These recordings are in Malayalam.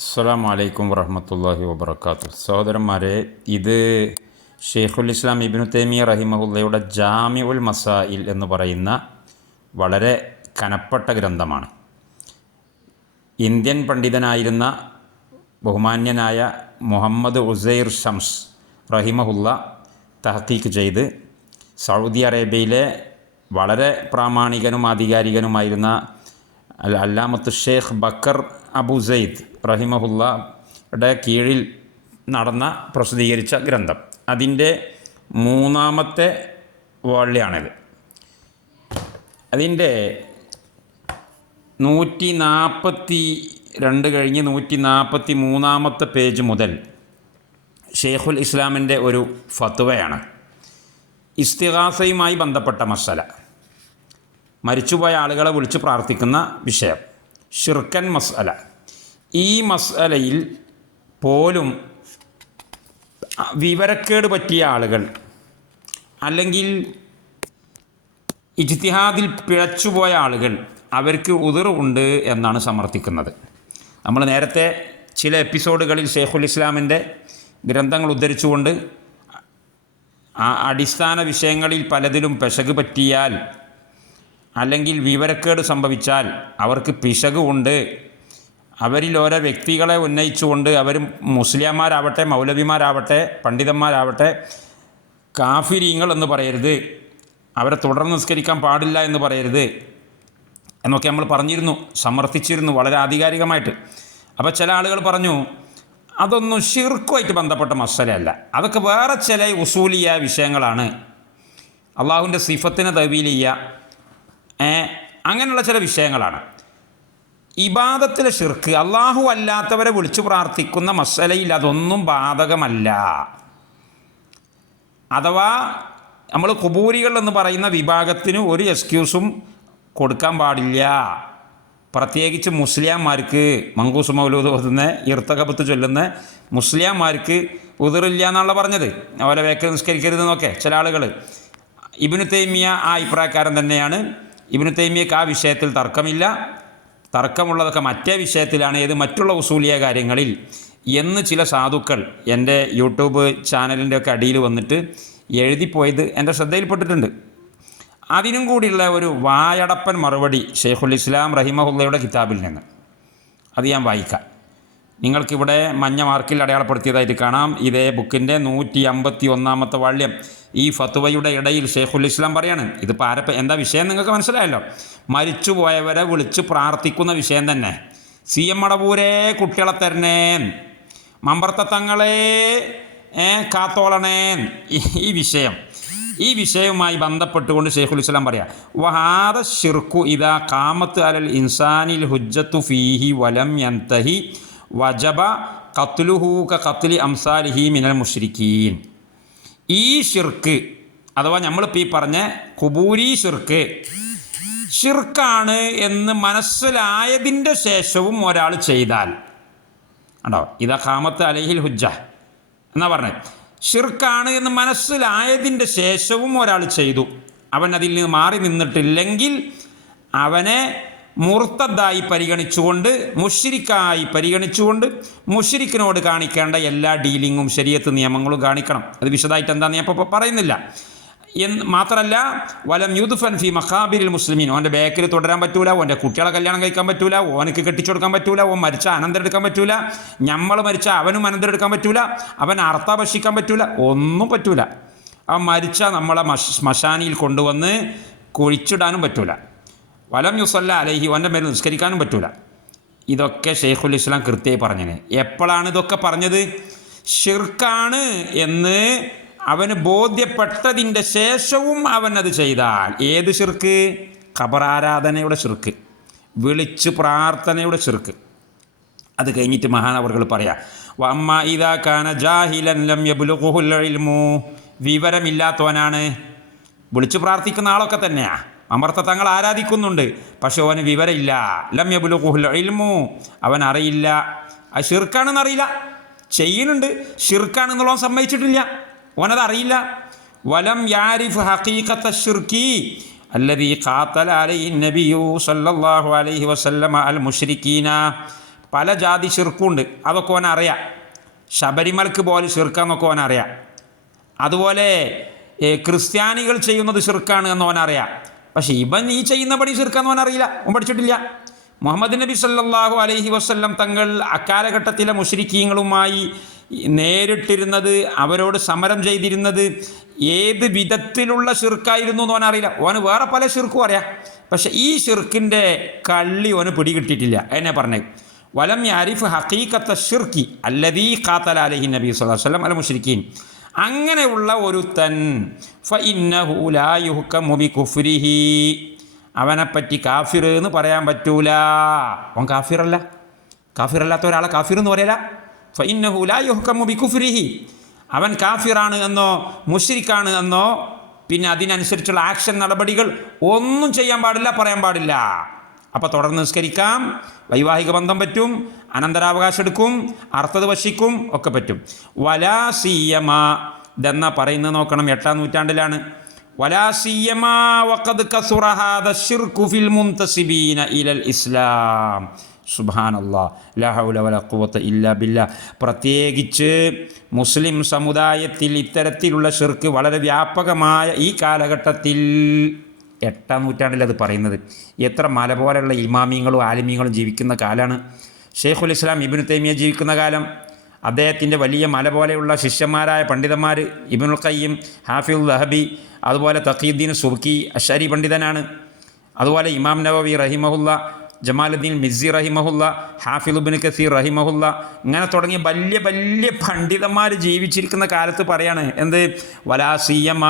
അസ്സാം വലൈക്കും വറഹമത്തല്ലാഹി വബർക്കാത്തു സഹോദരന്മാരെ ഇത് ഷെയ്ഖുൽ ഇസ്ലാം ഇബിനു തേമിയ റഹിമഹുല്ലയുടെ ജാമി ഉൽ മസായിൽ എന്ന് പറയുന്ന വളരെ കനപ്പെട്ട ഗ്രന്ഥമാണ്. ഇന്ത്യൻ പണ്ഡിതനായിരുന്ന ബഹുമാന്യനായ മുഹമ്മദ് ഉസൈർ ഷംസ് റഹിമഹുല്ല തഹക്കീക്ക് ചെയ്ത് സൗദി അറേബ്യയിലെ വളരെ പ്രാമാണികനും ആധികാരികനുമായിരുന്ന അല്ലാമത്ത് ഷേഖ് ബക്കർ അബു സെയ്ദ് റഹിമഹുല്ലയുടെ കീഴിൽ നടന്ന പ്രസിദ്ധീകരിച്ച ഗ്രന്ഥം. അതിന്റെ മൂന്നാമത്തെ വള്ളിയാണിത്. അതിന്റെ നൂറ്റി നാൽപ്പത്തി രണ്ട് കഴിഞ്ഞ് നൂറ്റി നാൽപ്പത്തി മൂന്നാമത്തെ പേജ് മുതൽ ഷെയ്ഖുൽ ഇസ്ലാമിന്റെ ഒരു ഫത്വയാണ്. ഇസ്തിഹാസയുമായി ബന്ധപ്പെട്ട മസല. മരിച്ചുപോയ ആളുകളെ വിളിച്ച് പ്രാർത്ഥിക്കുന്ന വിഷയം. ഷിർക്കൻ മസ്അല ഈ മസലയിൽ പോലും വിവരക്കേട് പറ്റിയ ആളുകൾ അല്ലെങ്കിൽ ഇജ്തിഹാദിൽ പിഴച്ചുപോയ ആളുകൾ അവർക്ക് ഉതിർവുണ്ട് എന്നാണ് സമർത്ഥിക്കുന്നത്. നമ്മൾ നേരത്തെ ചില എപ്പിസോഡുകളിൽ ഷെയ്ഖുൽ ഇസ്ലാമിന്റെ ഗ്രന്ഥങ്ങൾ ഉദ്ധരിച്ചുകൊണ്ട് അടിസ്ഥാന വിഷയങ്ങളിൽ പലതിലും പിശക് പറ്റിയാൽ അല്ലെങ്കിൽ വിവരക്കേട് സംഭവിച്ചാൽ അവർക്ക് പിശക് ഉണ്ട് അവരിൽ ഓരോ വ്യക്തികളെ ഉന്നയിച്ചുകൊണ്ട് അവർ മുസ്ലിംമാരാവട്ടെ മൗലവിമാരാവട്ടെ പണ്ഡിതന്മാരാവട്ടെ കാഫിരീങ്ങൾ എന്ന് പറയരുത്. അവരെ തുടർന്ന് നിസ്കരിക്കാൻ പാടില്ല എന്ന് പറയരുത്. എന്നൊക്കെ നമ്മൾ പറഞ്ഞിരുന്നു സമർത്ഥിച്ചിരുന്നു വളരെ ആധികാരികമായിട്ട്. അപ്പോൾ ചില ആളുകൾ പറഞ്ഞു അതൊന്നും ഷിർക്കുമായിട്ട് ബന്ധപ്പെട്ട മസലയല്ല അതൊക്കെ വേറെ ചില ഉസൂലിയ വിഷയങ്ങളാണ്. അള്ളാഹുവിന്റെ സിഫത്തിനെ ചെയ്യുക അങ്ങനെയുള്ള ചില വിഷയങ്ങളാണ്. ഇബാദത്തിലെ ഷിർക്ക്. അള്ളാഹു അല്ലാത്തവരെ വിളിച്ചു പ്രാർത്ഥിക്കുന്ന മസലയിൽ അതൊന്നും ബാധകമല്ല. അഥവാ നമ്മൾ കുബൂരികൾ എന്ന് പറയുന്ന വിഭാഗത്തിന് ഒരു എക്സ്ക്യൂസും കൊടുക്കാൻ പാടില്ല. പ്രത്യേകിച്ച് മുസ്ലിംമാർക്ക് മങ്കൂസ് മൗലൂദ് ഓതുന്ന ഇർത്തകബത്ത് ചൊല്ലുന്ന മുസ്ലിംമാർക്ക് ഉതിറില്ല എന്നുള്ള പറഞ്ഞത്. അവരെ വേക്ക് നിസ്കരിക്കരുതെന്നൊക്കെ ചില ആളുകൾ ഇബിനു തൈമിയ ആ അഭിപ്രായക്കാരൻ തന്നെയാണ്. ഇബിനു തൈമിയക്ക് ആ വിഷയത്തിൽ തർക്കമില്ല. തർക്കമുള്ളതൊക്കെ മറ്റേ വിഷയത്തിലാണ് ഏത് മറ്റുള്ള ഉസൂലിയ കാര്യങ്ങളിൽ. എന്ന് ചില സാധുക്കൾ എന്റെ യൂട്യൂബ് ചാനലിന്റെ ഒക്കെ അടിയിൽ വന്നിട്ട് എഴുതിപ്പോയത് എന്റെ ശ്രദ്ധയിൽപ്പെട്ടിട്ടുണ്ട്. അതിനും കൂടിയുള്ള ഒരു വായടപ്പൻ മറുപടി ഷെയ്ഖുൽ ഇസ്ലാം റഹിമഹുല്ലയുടെ കിതാബിൽ നിന്ന്. അത് ഞാൻ വായിക്കാം. നിങ്ങൾക്കിവിടെ മഞ്ഞ മാർക്കിൽ അടയാളപ്പെടുത്തിയതായിട്ട് കാണാം. ഇതേ ബുക്കിന്റെ നൂറ്റി അമ്പത്തി ഒന്നാമത്തെ വാള്യം. ഈ ഫത്തുവയുടെ ഇടയിൽ ഷെയ്ഖുൽ ഇസ്ലാം പറയാണ്. ഇതിപ്പോൾ പാരപ്പ എന്താ വിഷയം നിങ്ങൾക്ക് മനസ്സിലായല്ലോ? മരിച്ചുപോയവരെ വിളിച്ച് പ്രാർത്ഥിക്കുന്ന വിഷയം തന്നെ. സി എം മടവൂരെ കുട്ടികളെ തരണേ മമ്പർത്ത തങ്ങളെ കാത്തോളണേ ഈ വിഷയം. ഈ വിഷയവുമായി ബന്ധപ്പെട്ടുകൊണ്ട് ഷെയ്ഖുൽ ഇസ്ലാം പറയാം വഹാദ ഷിർക്കു ഇതാ കാമത്ത് അലൽ ഇൻസാനിൽ ഹുജ്ജത്തു ഫീഹി വലം യന്തഹി വജബ കത്തുലുഹൂക ക കത്ലി അംസാലിഹി മിനൽ മുഷ്രിക്കീൻ. ഈ ഷിർക്ക് അഥവാ നമ്മളിപ്പോൾ ഈ പറഞ്ഞ കുബൂരി ഷിർക്ക് ഷിർക്കാണ് എന്ന് മനസ്സിലായതിന്റെ ശേഷവും ഒരാൾ ചെയ്താൽ. ഉണ്ടോ ഇതാ ഖാമത്ത് അലഹിൽ ഹുജ്ജ. എന്നാ പറഞ്ഞത് ഷിർക്കാണ് എന്ന് മനസ്സിലായതിന്റെ ശേഷവും ഒരാൾ ചെയ്തു. അവൻ അതിൽ നിന്ന് മാറി നിന്നിട്ടില്ലെങ്കിൽ അവനെ മുർത്തദ്ദായി പരിഗണിച്ചുകൊണ്ട് മുഷിരിക്കായി പരിഗണിച്ചുകൊണ്ട് മുഷിരിക്കിനോട് കാണിക്കേണ്ട എല്ലാ ഡീലിങ്ങും ശരീരത്ത് നിയമങ്ങളും കാണിക്കണം. അത് വിശദമായിട്ട് എന്താ ഞാൻ ഇപ്പോൾ പറയുന്നില്ല. എന്ന് മാത്രമല്ല വലം യൂദുഫൻ ഫി മഹാബിരിൽ മുസ്ലിമീൻ. ഓന്റെ ബേക്കിൽ തുടരാൻ പറ്റൂല ഓന്റെ കുട്ടികളെ കല്യാണം കഴിക്കാൻ പറ്റൂല ഓനക്ക് കെട്ടിച്ചു കൊടുക്കാൻ പറ്റൂല ഓൻ മരിച്ച അനന്തരം എടുക്കാൻ പറ്റൂല നമ്മൾ മരിച്ച അവനും അനന്തരം എടുക്കാൻ പറ്റൂല അവൻ അർത്ഥ ഭക്ഷിക്കാൻ പറ്റൂല ഒന്നും പറ്റൂല. അവൻ മരിച്ച നമ്മളെ ശ്മശാനിയിൽ കൊണ്ടുവന്ന് കുഴിച്ചിടാനും പറ്റൂല. വലം യുസല്ല അലഹി ഓന്റെ മേൽ നിസ്കരിക്കാനും പറ്റൂല. ഇതൊക്കെ ഷെയ്ഖുൽ ഇസ്ലാം കൃത്യമായി പറഞ്ഞത് എപ്പോഴാണ് ഇതൊക്കെ പറഞ്ഞത്? ഷിർക്കാണ് എന്ന് അവന് ബോധ്യപ്പെട്ടതിന്റെ ശേഷവും അവൻ അത് ചെയ്താൽ. ഏത് ഷിർക്ക് ഖബറാരാധനയുടെ ഷിർക്ക് വിളിച്ച് പ്രാർത്ഥനയുടെ ഷിർക്ക് അത് കഴിഞ്ഞിട്ട് മഹാനവർകൾ പറയാം വമ്മ ഇതാ കാന ജാഹിലൻ ലം വിവരമില്ലാത്തവനാണ്. വിളിച്ച് പ്രാർത്ഥിക്കുന്ന ആളൊക്കെ തന്നെയാണ് അമർത്ത തങ്ങൾ ആരാധിക്കുന്നുണ്ട്. പക്ഷെ അവന് വിവരമില്ല. ലം യബുലുഹുൽ ഇൽമു. അവൻ അറിയില്ല. അത് ഷിർക്കാണെന്ന് അറിയില്ല. ചെയ്യുന്നുണ്ട്. ഷിർക്കാണെന്നുള്ളവൻ സമ്മതിച്ചിട്ടില്ല. ഓനത് അറിയില്ല. വലം യാരിഫ് ഹഖീഖത്ത ഷിർക്കി അല്ലതി ഖാത്തല അലൈഹി നബിയു സല്ലല്ലാഹു അലൈഹി വസല്ലമ അൽ മുഷ്രിക്കീന പല ജാതി ഷിർക്കുണ്ട് അതൊക്കെ ഓൻ അറിയാം. ശബരിമലക്ക് പോലെ ഷിർക്കാന്നൊക്കെ ഓൻ അറിയാം. അതുപോലെ ക്രിസ്ത്യാനികൾ ചെയ്യുന്നത് ഷിർക്കാണ് എന്ന് ഓൻ അറിയാം. പക്ഷേ ഇവൻ ഈ ചെയ്യുന്ന പണി ചെറുക്കാന്ന് പറഞ്ഞാൽ അറിയില്ല. ഓൻ പഠിച്ചിട്ടില്ല. മുഹമ്മദ് നബി സല്ലാഹു അലൈഹി വസല്ലം തങ്ങൾ അക്കാലഘട്ടത്തിലെ മുഷരിക്കീങ്ങളുമായി നേരിട്ടിരുന്നത് അവരോട് സമരം ചെയ്തിരുന്നത് ഏത് വിധത്തിലുള്ള ഷിർക്കായിരുന്നു എന്ന് അറിയില്ല. ഓന് വേറെ പല ഷിർക്കും അറിയാം. പക്ഷേ ഈ ഷിർക്കിന്റെ കള്ളി ഓന് പിടികിട്ടിട്ടില്ല എന്നെ പറഞ്ഞത് വലം യാരിഫ് ഹക്കീക്കത്ത ഷിർക്കി അല്ലതീ ഖാത്തല അലഹി നബി സ്വല്ലാം അലൈഹി വസല്ലം അല മുശ്രിക്കീൻ. അങ്ങനെയുള്ള ഒരുത്തൻ ഫ ഇന്നഹു ലാ യുഹ്കമു ബി കുഫ്രിഹി അവനെപ്പറ്റി കാഫിർ എന്ന് പറയാൻ പറ്റൂല. അവൻ കാഫിറല്ല. കാഫിറല്ലാത്ത ഒരാളെ കാഫിർ എന്ന് പറയല. ഫ ഇന്നഹു ലാ യുഹ്കമു ബി കുഫ്രിഹി അവൻ കാഫിറാണ് എന്നോ മുഷ്രിക്കാണ് എന്നോ പിന്നെ അതിനനുസരിച്ചുള്ള ആക്ഷൻ നടപടികൾ ഒന്നും ചെയ്യാൻ പാടില്ല പറയാൻ പാടില്ല. അപ്പോൾ തുടർന്ന് നിസ്കരിക്കാം. വൈവാഹിക ബന്ധം പറ്റും. അനന്തരാവകാശം എടുക്കും അർത്ഥത് വശിക്കും ഒക്കെ പറ്റും. വലാസീയമ ഇതെന്നാ പറയുന്നത് നോക്കണം. എട്ടാം നൂറ്റാണ്ടിലാണ്. ഇസ്ലാം. പ്രത്യേകിച്ച് മുസ്ലിം സമുദായത്തിൽ ഇത്തരത്തിലുള്ള ഷിർക്ക് വളരെ വ്യാപകമായ ഈ കാലഘട്ടത്തിൽ എട്ടാം നൂറ്റാണ്ടിൽ അത് പറയുന്നത്. എത്ര മല പോലെയുള്ള ഇമാമിയങ്ങളും ആലിമീങ്ങളും ജീവിക്കുന്ന കാലമാണ് ഷെയ്ഖുൽ ഇസ്ലാം ഇബിനു തൈമിയ ജീവിക്കുന്ന കാലം. അദ്ദേഹത്തിന്റെ വലിയ മല പോലെയുള്ള ശിഷ്യന്മാരായ പണ്ഡിതന്മാർ ഇബിനുൽ ഖയ്യം ഹാഫിൾ ലഹബി അതുപോലെ തഖീദ്ദീൻ സുർക്കി അഷരി പണ്ഡിതനാണ്. അതുപോലെ ഇമാം നവവി റഹിമഹുല്ല ജമാലുദ്ദീൻ മിസ്സി റഹിമഹുല്ല ഹാഫിലുബിൻ കസീർ റഹിമഹുല്ല ഇങ്ങനെ തുടങ്ങിയ വലിയ വലിയ പണ്ഡിതന്മാർ ജീവിച്ചിരിക്കുന്ന കാലത്ത് പറയാണ് എന്ത്? വലാസിയമ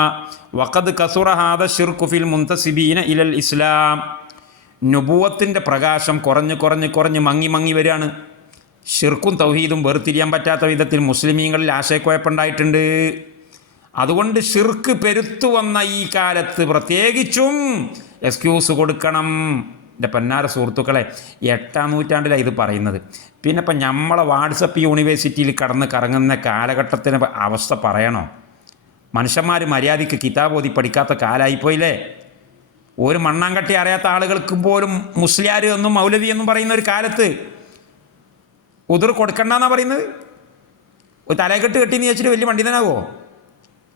വഖദ് കസുറ ഹാദ ഷിർഖുഫിൽ മുന്തസിബീന ഇലൽ ഇസ്ലാം. നുബൂവത്തിന്റെ പ്രകാശം കുറഞ്ഞ് കുറഞ്ഞ് കുറഞ്ഞ് മങ്ങി മങ്ങി വരികയാണ്. ഷിർക്കും തൗഹീദും വേർതിരിയാൻ പറ്റാത്ത വിധത്തിൽ മുസ്ലിമീങ്ങളിൽ ആശയക്കുഴപ്പമുണ്ടായിട്ടുണ്ട് അതുകൊണ്ട് ഷിർക്ക് പെരുത്തു വന്ന ഈ കാലത്ത് പ്രത്യേകിച്ചും എക്സ്ക്യൂസ് കൊടുക്കണം. എന്റെ പന്നാര സുഹൃത്തുക്കളെ എട്ടാം നൂറ്റാണ്ടിലാണ് ഇത് പറയുന്നത്. പിന്നെ ഇപ്പം നമ്മളെ വാട്സപ്പ് യൂണിവേഴ്സിറ്റിയിൽ കടന്ന് കറങ്ങുന്ന കാലഘട്ടത്തിന് അവസ്ഥ പറയണോ? മനുഷ്യന്മാർ മര്യാദയ്ക്ക് കിതാബ് ഓതി പഠിക്കാത്ത കാലമായിപ്പോയില്ലേ ഒരു മണ്ണാങ്കട്ടി അറിയാത്ത ആളുകൾക്ക് പോലും മുസ്ലിയാർ എന്നും മൗലവി എന്നും പറയുന്ന ഒരു കാലത്ത് ഉതിർ കൊടുക്കണ്ടെന്നാണ് പറയുന്നത്? ഒരു തലകെട്ട് കെട്ടിയെന്ന് ചോദിച്ചിട്ട് വലിയ പണ്ഡിതനാവോ?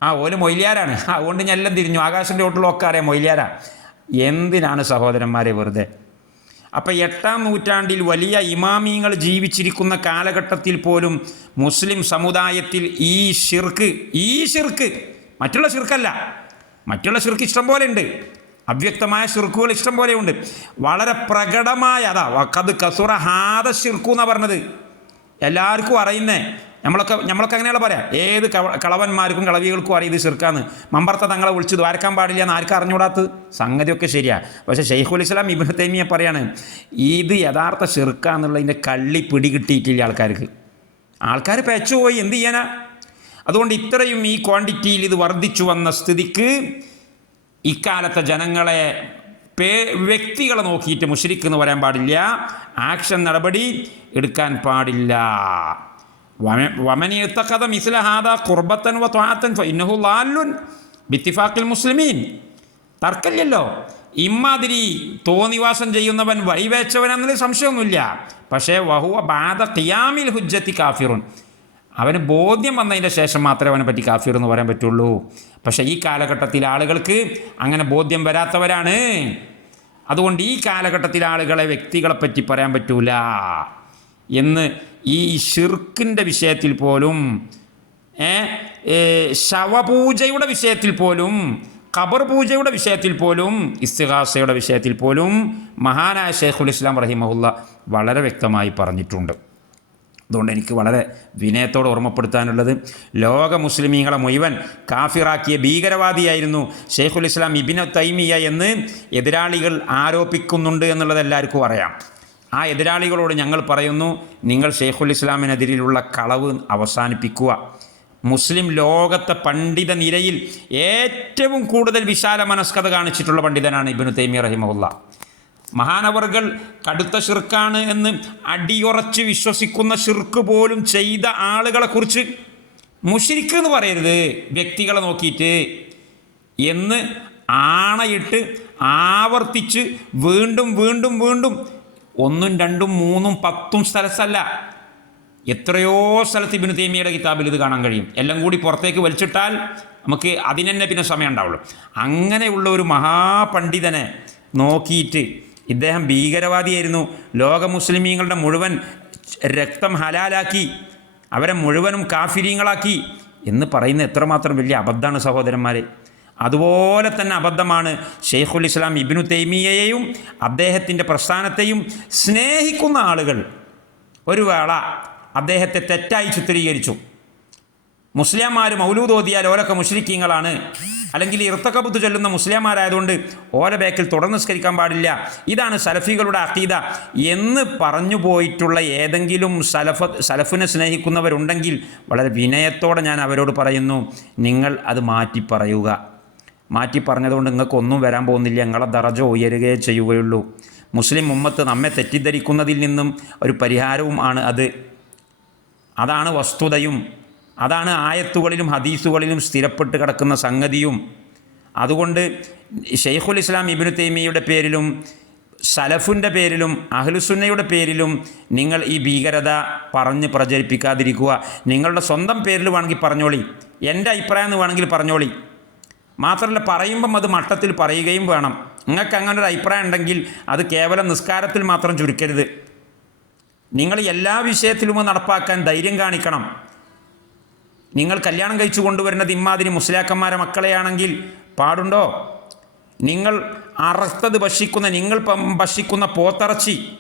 ആ ഓൽ മൊയ്ലിയാരാണ്. അതുകൊണ്ട് ഞാൻ എല്ലാം തിരിഞ്ഞു. ആകാശന്റെ ഓട്ടിലൊക്കെ അറിയാം മൊയ്ലിയാരാ. എന്തിനാണ് സഹോദരന്മാരെ വെറുതെ? അപ്പം എട്ടാം നൂറ്റാണ്ടിൽ വലിയ ഇമാമിയങ്ങൾ ജീവിച്ചിരിക്കുന്ന കാലഘട്ടത്തിൽ പോലും മുസ്ലിം സമുദായത്തിൽ ഈ ഷിർക്ക് ഈ ഷിർക്ക് മറ്റുള്ള ഷിർക്കല്ല മറ്റുള്ള ഷിർക്ക് ഇഷ്ടം പോലെ ഉണ്ട്. അവ്യക്തമായ ഷിർക്കുകൾ ഇഷ്ടം പോലെ ഉണ്ട്. വളരെ പ്രകടമായ അതാ വക്കത് കസുറ ഹാദ ഷിർക്കു എന്നാണ് പറഞ്ഞത്. എല്ലാവർക്കും അറിയുന്നേ നമ്മളൊക്കെ നമ്മളൊക്കെ അങ്ങനെയുള്ള പറയാം. ഏത് കള- കളവന്മാർക്കും കളവികൾക്കും അറിയത് ഇത് ഷിർക്കാന്ന് മമ്പർത്ത തങ്ങളെ വിളിച്ച് ദ്വാരക്കാൻ പാടില്ല എന്ന് ആർക്കും അറിഞ്ഞുകൂടാത്ത സംഗതിയൊക്കെ ശരിയാ. പക്ഷേ ഷെയ്ഖുൽ ഇസ്ലാം ഇബ്നു തൈമിയ പറയാണ് ഇത് യഥാർത്ഥ ചെറുക്കാന്നുള്ളതിന്റെ കള്ളി പിടി കിട്ടിയിട്ടില്ല ആൾക്കാർക്ക്. ആൾക്കാർ പെച്ചുപോയി എന്ത് ചെയ്യാനാ? അതുകൊണ്ട് ഇത്രയും ഈ ക്വാണ്ടിറ്റിയിൽ ഇത് വർദ്ധിച്ചു വന്ന സ്ഥിതിക്ക് ഇക്കാലത്തെ ജനങ്ങളെ പേ വ്യക്തികളെ നോക്കിയിട്ട് മുഷരിക്ക് എന്ന് പറയാൻ പാടില്ല. ആക്ഷൻ നടപടി എടുക്കാൻ പാടില്ല. കുർബത്തൻ വ ലാലുൻ മുസ്ലിമീൻ. തർക്കമില്ലല്ലോ. ഇമ്മാതിരി തോന്നിവാസം ചെയ്യുന്നവൻ വഴിവേച്ചവനെന്നതിൽ സംശയമൊന്നുമില്ല. പക്ഷേ വഹുവ ബാധ ഖിയാമിൽ ഹുജ്ജത്തി കാഫിറുൻ. അവന് ബോധ്യം വന്നതിന്റെ ശേഷം മാത്രമേ അവനെ പറ്റി കാഫിർ എന്ന് പറയാൻ പറ്റുള്ളൂ. പക്ഷേ ഈ കാലഘട്ടത്തിൽ ആളുകൾക്ക് അങ്ങനെ ബോധ്യം വരാത്തവരാണ്. അതുകൊണ്ട് ഈ കാലഘട്ടത്തിൽ ആളുകളെ വ്യക്തികളെ പറ്റി പറയാൻ പറ്റൂല. എന്ന് ഈ ഷിർക്കിന്റെ വിഷയത്തിൽ പോലും ശവപൂജയുടെ വിഷയത്തിൽ പോലും ഖബർ പൂജയുടെ വിഷയത്തിൽ പോലും ഇസ്തിഹാസയുടെ വിഷയത്തിൽ പോലും മഹാനായ ഷെയ്ഖുൽ ഇസ്ലാം റഹിമഹുല്ല വളരെ വ്യക്തമായി പറഞ്ഞിട്ടുണ്ട്. അതുകൊണ്ട് എനിക്ക് വളരെ വിനയത്തോട് ഓർമ്മപ്പെടുത്താനുള്ളത് ലോക മുസ്ലിമീങ്ങളെ മുഴുവൻ കാഫിറാക്കിയ ഭീകരവാദിയായിരുന്നു ഷെയ്ഖുൽ ഇസ്ലാം ഇബിന തൈമിയ എന്ന് എതിരാളികൾ ആരോപിക്കുന്നുണ്ട് എന്നുള്ളത് എല്ലാവർക്കും അറിയാം. ആ എതിരാളികളോട് ഞങ്ങൾ പറയുന്നു നിങ്ങൾ ഷെയ്ഖുൽ ഇസ്ലാമിനെതിരെയുള്ള കളവ് അവസാനിപ്പിക്കുക. മുസ്ലിം ലോകത്തെ പണ്ഡിത നിരയിൽ ഏറ്റവും കൂടുതൽ വിശാല മനസ്കത കാണിച്ചിട്ടുള്ള പണ്ഡിതനാണ് ഇബിനു തൈമി റഹിമുല്ല മഹാനവറുകൾ കടുത്ത ഷിർക്കാണ് എന്ന് അടിയുറച്ച് വിശ്വസിക്കുന്ന ഷിർക്ക് പോലും ചെയ്ത ആളുകളെക്കുറിച്ച് മുഷിരിക്ക് എന്ന് പറയരുത്. വ്യക്തികളെ നോക്കിയിട്ട് എന്ന് ആണയിട്ട് ആവർത്തിച്ച് വീണ്ടും വീണ്ടും വീണ്ടും ഒന്നും രണ്ടും മൂന്നും പത്തും സ്ഥലത്തല്ല. എത്രയോ സ്ഥലത്ത് ഇബിന് തേമിയുടെ കിതാബിൽ ഇത് കാണാൻ കഴിയും. എല്ലാം കൂടി പുറത്തേക്ക് വലിച്ചിട്ടാൽ നമുക്ക് അതിന് തന്നെ പിന്നെ സമയം ഉണ്ടാവുള്ളൂ. അങ്ങനെയുള്ള ഒരു മഹാപണ്ഡിതനെ നോക്കിയിട്ട് ഇദ്ദേഹം ഭീകരവാദിയായിരുന്നു. ലോക മുസ്ലിമീങ്ങളുടെ മുഴുവൻ രക്തം ഹലാലാക്കി അവരെ മുഴുവനും കാഫിരീങ്ങളാക്കി എന്ന് പറയുന്ന എത്രമാത്രം വലിയ അബദ്ധമാണ് സഹോദരന്മാരെ. അതുപോലെ തന്നെ അബദ്ധമാണ് ഷെയ്ഖുൽ ഇസ്ലാം ഇബിനു തൈമിയയെയും അദ്ദേഹത്തിന്റെ പ്രസ്ഥാനത്തെയും സ്നേഹിക്കുന്ന ആളുകൾ ഒരു വേള അദ്ദേഹത്തെ തെറ്റായി ചിത്രീകരിച്ചു. മുസ്ലിംമാർ മൗലൂദ് ഓതിയാൽ ഓലൊക്കെ മുഷ്രിക്കീങ്ങളാണ് അല്ലെങ്കിൽ ഇർത്തക്കബുദ്ധ ചൊല്ലുന്ന മുസ്ലിംമാരായതുകൊണ്ട് ഓല ബേക്കിൽ തുടർന്ന് നിസ്കരിക്കാൻ പാടില്ല. ഇതാണ് സലഫികളുടെ അഖീദ. എന്ന് പറഞ്ഞു പോയിട്ടുള്ള ഏതെങ്കിലും സലഫ സലഫിനെ സ്നേഹിക്കുന്നവരുണ്ടെങ്കിൽ വളരെ വിനയത്തോടെ ഞാൻ അവരോട് പറയുന്നു നിങ്ങൾ അത് മാറ്റി പറയുക. മാറ്റി പറഞ്ഞതുകൊണ്ട് നിങ്ങൾക്കൊന്നും വരാൻ പോകുന്നില്ല. നിങ്ങളെ ദറജ ഉയരുകയേ ചെയ്യുകയുള്ളൂ. മുസ്ലിം ഉമ്മത്ത് നമ്മെ തെറ്റിദ്ധരിക്കുന്നതിൽ നിന്നും ഒരു പരിഹാരവും ആണ് അത്. അതാണ് വസ്തുതയും. അതാണ് ആയത്തുകളിലും ഹദീസുകളിലും സ്ഥിരപ്പെട്ട് കിടക്കുന്ന സംഗതിയും. അതുകൊണ്ട് ഷെയ്ഖുൽ ഇസ്ലാം ഇബിനു തൈമിയുടെ പേരിലും സലഫുന്റെ പേരിലും അഹ്ലുസുന്നയുടെ പേരിലും നിങ്ങൾ ഈ ഭീകരത പറഞ്ഞ് പ്രചരിപ്പിക്കാതിരിക്കുക. നിങ്ങളുടെ സ്വന്തം പേരിൽ വേണമെങ്കിൽ പറഞ്ഞോളി. എന്റെ അഭിപ്രായം എന്ന് വേണമെങ്കിൽ പറഞ്ഞോളി. മാത്രമല്ല പറയുമ്പം അത് മട്ടത്തിൽ പറയുകയും വേണം. നിങ്ങൾക്ക് അങ്ങനെ ഒരു അഭിപ്രായം ഉണ്ടെങ്കിൽ അത് കേവലം നിസ്കാരത്തിൽ മാത്രം ചുരുക്കരുത്. നിങ്ങൾ എല്ലാ വിഷയത്തിലും നടപ്പാക്കാൻ ധൈര്യം കാണിക്കണം. നിങ്ങൾ കല്യാണം കഴിച്ചു കൊണ്ടുവരുന്നത് ഇമ്മാതിരി മുസ്ലിയാക്കന്മാരെ മക്കളെയാണെങ്കിൽ പാടുണ്ടോ? നിങ്ങൾ അറുത്തത് ഭക്ഷിക്കുന്ന നിങ്ങൾ ഭക്ഷിക്കുന്ന പോത്തറച്ചി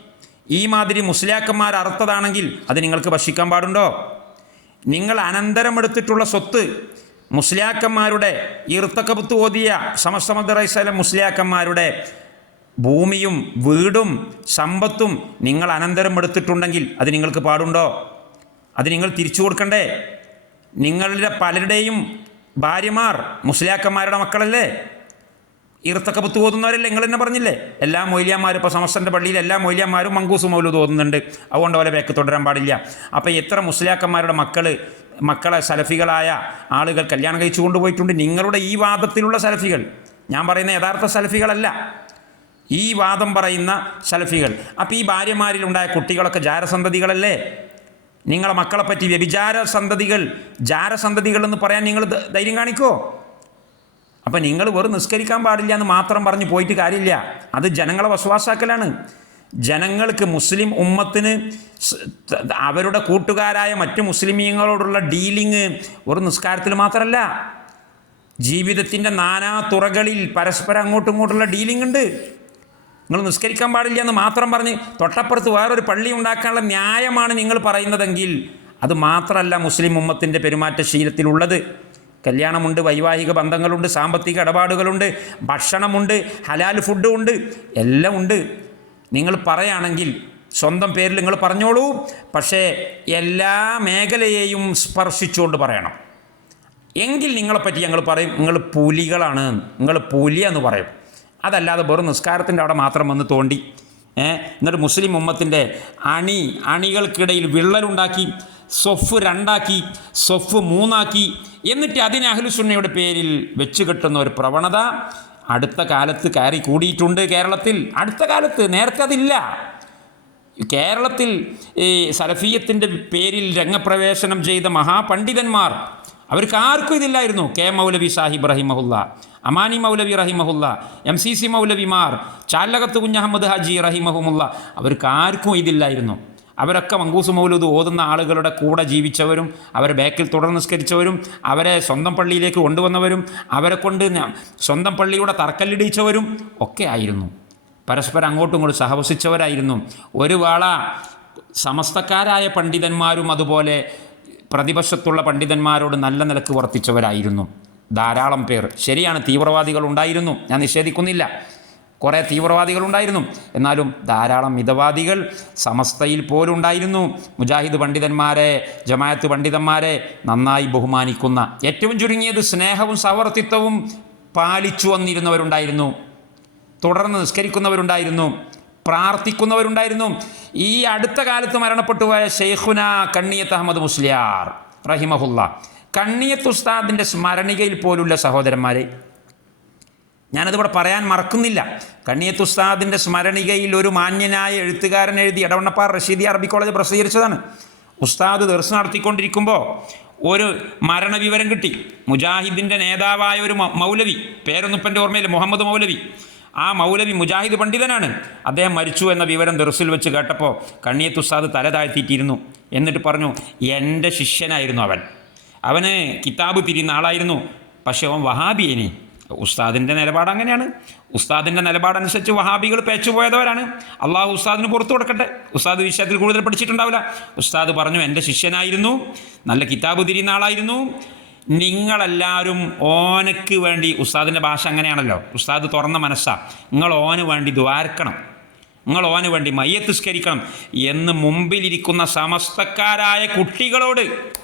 ഈ മാതിരി മുസ്ലിയാക്കന്മാർ അറുത്തതാണെങ്കിൽ അത് നിങ്ങൾക്ക് ഭക്ഷിക്കാൻ പാടുണ്ടോ? നിങ്ങൾ അനന്തരമെടുത്തിട്ടുള്ള സ്വത്ത് മുസ്ലിയാക്കന്മാരുടെ ഈർത്തക്കപുത്ത് ഓതിയ സമസ്തമദ്രൈസല മുസ്ലിയാക്കന്മാരുടെ ഭൂമിയും വീടും സമ്പത്തും നിങ്ങൾ അനന്തരം എടുത്തിട്ടുണ്ടെങ്കിൽ അത് നിങ്ങൾക്ക് പാടുണ്ടോ? അത് നിങ്ങൾ തിരിച്ചു കൊടുക്കണ്ടേ? നിങ്ങളുടെ പലരുടെയും ഭാര്യമാർ മുസ്ലിയാക്കന്മാരുടെ മക്കളല്ലേ? ഈർത്തക്ക പുത്തു ഓതുന്നവരല്ലേ? നിങ്ങൾ തന്നെ പറഞ്ഞില്ലേ? എല്ലാ മൊയ്ലിയന്മാരും ഇപ്പോൾ സമസ്തന്റെ പള്ളിയിൽ എല്ലാ മൊയ്ലിയന്മാരും മങ്കൂസ് മൗലൂദ് ഓതുന്നുണ്ട്. അതുകൊണ്ട് പോലെ വേക്ക് തുടരാൻ പാടില്ല. അപ്പോൾ എത്ര മുസ്ലിയാക്കന്മാരുടെ മക്കൾ മക്കളെ സലഫികളായ ആളുകൾ കല്യാണം കഴിച്ചു കൊണ്ടുപോയിട്ടുണ്ട്. നിങ്ങളുടെ ഈ വാദത്തിലുള്ള സലഫികൾ ഞാൻ പറയുന്ന യഥാർത്ഥ സലഫികളല്ല. ഈ വാദം പറയുന്ന സലഫികൾ. അപ്പോൾ ഈ ഭാര്യമാരിലുണ്ടായ കുട്ടികളൊക്കെ ജാരസന്തതികളല്ലേ? നിങ്ങളെ മക്കളെപ്പറ്റി വ്യഭിചാര സന്തതികൾ ജാരസന്തതികൾ എന്ന് പറയാൻ നിങ്ങൾ ധൈര്യം കാണിക്കോ? അപ്പം നിങ്ങൾ വെറും നിസ്കരിക്കാൻ പാടില്ല എന്ന് മാത്രം പറഞ്ഞ് പോയിട്ട് കാര്യമില്ല. അത് ജനങ്ങളെ വസവാസാക്കലാണ്. ജനങ്ങൾക്ക് മുസ്ലിം ഉമ്മത്തിന് അവരുടെ കൂട്ടുകാരായ മറ്റ് മുസ്ലിമീങ്ങളോടുള്ള ഡീലിങ് ഒരു നിസ്കാരത്തിൽ മാത്രമല്ല ജീവിതത്തിന്റെ നാനാ തുറകളിൽ പരസ്പരം അങ്ങോട്ടും ഇങ്ങോട്ടുള്ള ഡീലിംഗ് ഉണ്ട്. നിങ്ങൾ നിസ്കരിക്കാൻ പാടില്ല എന്ന് മാത്രം പറഞ്ഞ് തൊട്ടപ്പുറത്ത് വേറൊരു പള്ളി ഉണ്ടാക്കാനുള്ള ന്യായമാണ് നിങ്ങൾ പറയുന്നതെങ്കിൽ അത് മാത്രമല്ല മുസ്ലിം ഉമ്മത്തിന്റെ പെരുമാറ്റശീലത്തിലുള്ളത് കല്യാണമുണ്ട് വൈവാഹിക ബന്ധങ്ങളുണ്ട് സാമ്പത്തിക ഇടപാടുകളുണ്ട് ഭക്ഷണമുണ്ട് ഹലാൽ ഫുഡ് ഉണ്ട് എല്ലാം ഉണ്ട് നിങ്ങൾ പറയുകയാണെങ്കിൽ സ്വന്തം പേരിൽ നിങ്ങൾ പറഞ്ഞോളൂ പക്ഷേ എല്ലാ മേഖലയെയും സ്പർശിച്ചുകൊണ്ട് പറയണം. എങ്കിൽ നിങ്ങളെപ്പറ്റി ഞങ്ങൾ പറയും നിങ്ങൾ പുലികളാണ് നിങ്ങൾ പുലിയെന്ന് പറയും. അതല്ലാതെ വെറും നിസ്കാരത്തിന്റെ അവിടെ മാത്രം വന്ന് തോണ്ടി എന്നിട്ട് മുസ്ലിം ഉമ്മത്തിന്റെ അണി അണികൾക്കിടയിൽ വിള്ളലുണ്ടാക്കി സൊഫ് രണ്ടാക്കി സൊഫ് മൂന്നാക്കി എന്നിട്ട് അതിന് അഹ്ലുസുന്നയുടെ പേരിൽ വെച്ച് കെട്ടുന്ന ഒരു പ്രവണത അടുത്ത കാലത്ത് കയറി കൂടിയിട്ടുണ്ട് കേരളത്തിൽ. അടുത്ത കാലത്ത് നേരത്തെ അതില്ല. കേരളത്തിൽ ഈ സലഫീയത്തിന്റെ പേരിൽ രംഗപ്രവേശനം ചെയ്ത മഹാപണ്ഡിതന്മാർ അവർക്ക് ആർക്കും ഇതില്ലായിരുന്നു. കെ മൗലവി സാഹിബ് റഹിമഹുല്ല അമാനി മൗലവി റഹിമഹുല്ല എം സി സി മൗലവിമാർ ചാലകത്ത് കുഞ്ഞഹമ്മദ് ഹാജി റഹിമഹുമുല്ല അവർക്ക് ആർക്കും ഇതില്ലായിരുന്നു. അവരൊക്കെ മങ്കൂസ് മൗലൂദ് ഓതുന്ന ആളുകളുടെ കൂടെ ജീവിച്ചവരും അവരെ ബാക്കിൽ തുടർന്ന് നിസ്കരിച്ചവരും അവരെ സ്വന്തം പള്ളിയിലേക്ക് കൊണ്ടുവന്നവരും അവരെ കൊണ്ട് സ്വന്തം പള്ളിയുടെ തറക്കല്ലിടിച്ചവരും ഒക്കെ ആയിരുന്നു. പരസ്പരം അങ്ങോട്ടും ഇങ്ങോട്ടും സഹവസിച്ചവരായിരുന്നു. ഒരു വേള സമസ്തക്കാരായ പണ്ഡിതന്മാരും അതുപോലെ പ്രതിപക്ഷത്തുള്ള പണ്ഡിതന്മാരോട് നല്ല നിലയ്ക്ക് വർത്തിച്ചവരായിരുന്നു. ധാരാളം പേർ. ശരിയാണ് തീവ്രവാദികൾ ഉണ്ടായിരുന്നു. ഞാൻ നിഷേധിക്കുന്നില്ല. കുറേ തീവ്രവാദികളുണ്ടായിരുന്നു. എന്നാലും ധാരാളം മിതവാദികൾ സമസ്തയിൽ പോലും ഉണ്ടായിരുന്നു മുജാഹിദ് പണ്ഡിതന്മാരെ ജമായത്ത് പണ്ഡിതന്മാരെ നന്നായി ബഹുമാനിക്കുന്ന ഏറ്റവും ചുരുങ്ങിയത് സ്നേഹവും സവർത്തിത്വവും പാലിച്ചു വന്നിരുന്നവരുണ്ടായിരുന്നു. തുടർന്ന് നിസ്കരിക്കുന്നവരുണ്ടായിരുന്നു. പ്രാർത്ഥിക്കുന്നവരുണ്ടായിരുന്നു. ഈ അടുത്ത കാലത്ത് മരണപ്പെട്ടു പോയ ഷെയ്ഖുന കണ്ണിയത്ത് അഹമ്മദ് മുസ്ലിയാർ റഹിമഹുല്ല. കണ്ണിയത്ത് ഉസ്താദിന്റെ സ്മരണികയിൽ പോലുള്ള സഹോദരന്മാരെ ഞാനതിവിടെ പറയാൻ മറക്കുന്നില്ല. കണ്ണിയത്തുസ്താദിന്റെ സ്മരണികയിൽ ഒരു മാന്യനായ എഴുത്തുകാരൻ എഴുതി ഇടവണ്ണപ്പാർ റഷീദി അറബി കോളേജ് പ്രസിദ്ധീകരിച്ചതാണ്. ഉസ്താദ് ദർശനം നടത്തിക്കൊണ്ടിരിക്കുമ്പോൾ ഒരു മരണവിവരം കിട്ടി. മുജാഹിദിന്റെ നേതാവായ ഒരു മൗലവി പേരൊന്നും ഓർമ്മയില്ല മുഹമ്മദ് മൗലവി. ആ മൗലവി മുജാഹിദ് പണ്ഡിതനാണ്. അദ്ദേഹം മരിച്ചു എന്ന വിവരം ദർസിൽ വെച്ച് കേട്ടപ്പോൾ കണ്ണിയത്ത് ഉസ്താദ് തല താഴ്ത്തിയിട്ടിരുന്നു. എന്നിട്ട് പറഞ്ഞു എന്റെ ശിഷ്യനായിരുന്നു അവൻ. അവന് കിതാബ് തിരിയുന്ന ആളായിരുന്നു. പക്ഷേ അവൻ വഹാബിയനി. ഉസ്താദിന്റെ നിലപാട് അങ്ങനെയാണ്. ഉസ്താദിന്റെ നിലപാടനുസരിച്ച് വഹാബികൾ പേച്ചുപോയതവരാണ്. അള്ളാഹു ഉസ്താദിന് പുറത്തു കൊടുക്കട്ടെ. ഉസ്താദ് വിഷയത്തിൽ കൂടുതൽ പഠിച്ചിട്ടുണ്ടാവില്ല. ഉസ്താദ് പറഞ്ഞു എന്റെ ശിഷ്യനായിരുന്നു. നല്ല കിതാബ് തിരിയുന്ന ആളായിരുന്നു. നിങ്ങളെല്ലാവരും ഓനക്ക് വേണ്ടി ഉസ്താദിന്റെ ഭാഷ അങ്ങനെയാണല്ലോ. ഉസ്താദ് തുറന്ന മനസ്സാ. നിങ്ങൾ ഓന് വേണ്ടി ദ്വാരക്കണം. നിങ്ങൾ ഓന് വേണ്ടി മയ്യത്തിസ്കരിക്കണം എന്ന് മുമ്പിലിരിക്കുന്ന സമസ്തക്കാരായ കുട്ടികളോട്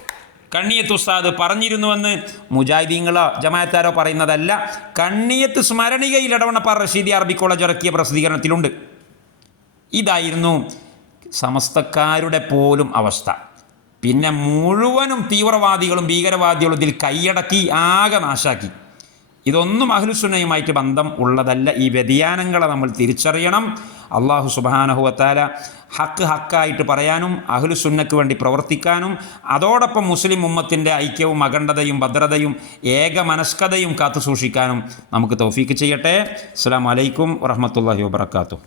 കണ്ണിയത്ത് ഉസ്താദ് പറഞ്ഞിരുന്നുവെന്ന് മുജാഹിദീങ്ങളോ ജമാഅത്താരോ പറയുന്നതല്ല കണ്ണിയത്ത് സ്മരണികയിൽ ഇടവണ്ണപ്പാറ റഷീദി അറബി കോളേജ് ഇറക്കിയ പ്രസിദ്ധീകരണത്തിലുണ്ട്. ഇതായിരുന്നു സമസ്തക്കാരുടെ പോലും അവസ്ഥ. പിന്നെ മുഴുവനും തീവ്രവാദികളും ഭീകരവാദികളും ഇതിൽ കൈയടക്കി ആകെ നാശാക്കി. ഇതൊന്നും അഹ്ലുസുന്നയുമായിട്ട് ബന്ധം ഉള്ളതല്ല. ഈ വ്യതിയാനങ്ങളെ നമ്മൾ തിരിച്ചറിയണം. അള്ളാഹു സുബാനഹുവത്താല ഹക്ക് ഹക്കായിട്ട് പറയാനും അഹ്ലുസുന്നക്ക് വേണ്ടി പ്രവർത്തിക്കാനും അതോടൊപ്പം മുസ്ലിം ഉമ്മത്തിന്റെ ഐക്യവും അഖണ്ഡതയും ഭദ്രതയും ഏകമനസ്കതയും കാത്തു സൂക്ഷിക്കാനും നമുക്ക് തൗഫീക്ക് ചെയ്യട്ടെ. അസ്സാം വലൈക്കും വറഹമത്തല്ലാഹി വാബർക്കാത്തു